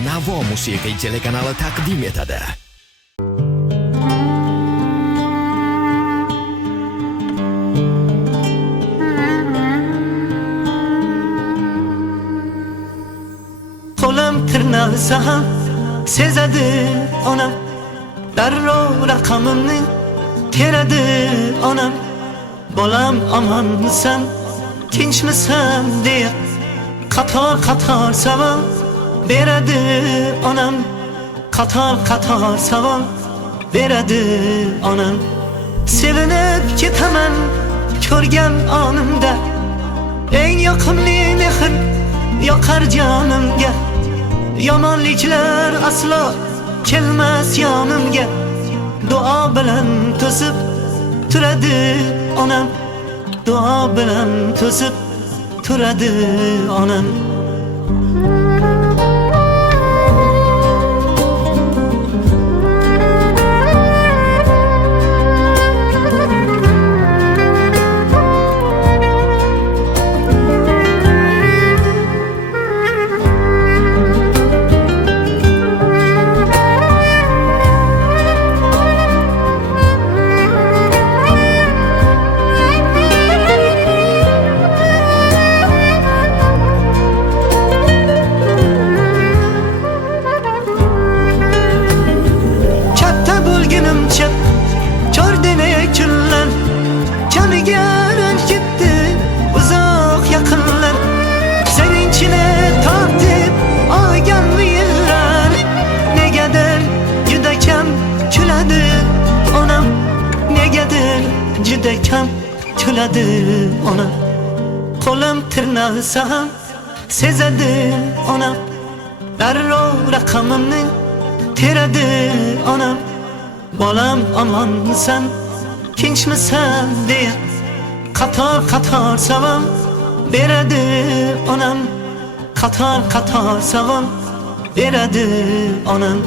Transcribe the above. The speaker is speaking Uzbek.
Navo musiqiy telekanali taqdim etadi. Qo'lim tirnalsa ham sezadi onam, darrov raqamimni teradi onam. Bolam omonmisan, tinchmisan deya qator savol beradi onam. Qator savol beradi onam. Sevinib ketaman ko'rgan onimda, eng yoqimli mehr yoqar jonimga. Yomonliklar aslo kelmas yonimga. Duo bilan to'sib turadi onam, duo bilan to'sib turadi onam. Ko'rdini kunlar kamiga ketdi uzoq yaqinlar. Sevinchini tortib olgan yillar, negadir juda kam kuladi onam. Negadir juda kam kuladi onam. Qo'lim tirnalsa ham sezadi onam, darrov raqamimni teradi onam. Bolam omonmisan, tinchmisan deya qator savol beradi onam. Qator savol beradi onam.